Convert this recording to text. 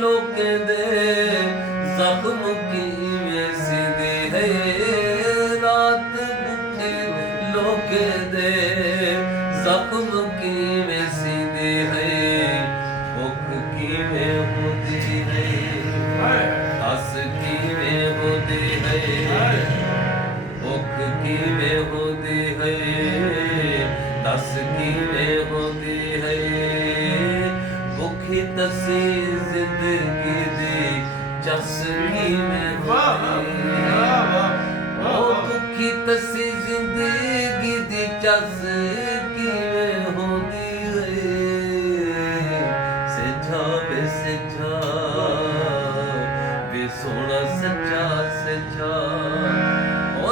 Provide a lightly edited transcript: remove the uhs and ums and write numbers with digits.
ਲੋਕੇ ਦੇ ਜ਼ਖਮ ਕਿਵੇਂ ਸਿਦੇ ਹੈ ਰਾਤ ਭੁੱਖੇ ਲੋਕੇ ਦੇ ਜ਼ਖਮ ਕਿਵੇਂ ਸਿਦੇ ਹੈ ਭੁੱਖ ਕਿਵੇਂ ਹੁੰਦੀ ਹੈ ਹੱਸ ਕਿਵੇਂ ਹੁੰਦੀ ਹੈ ਭੁੱਖ ਕਿਵੇਂ ਹੁੰਦੀ ਹੈ ਦੱਸ ਕਿਵੇਂ ਹੁੰਦੀ ਹੈ ਭੁੱਖੀ ਤਸੀ ਜ਼ਿੰਦਗੀ ਦੀ ਜਸ ਕਿਵੇਂ ਹੁੰਦੀ ਹੈ ਉਹ ਭੁੱਖੀ ਤਸੀ ਜ਼ਿੰਦਗੀ ਦੀ ਜਸ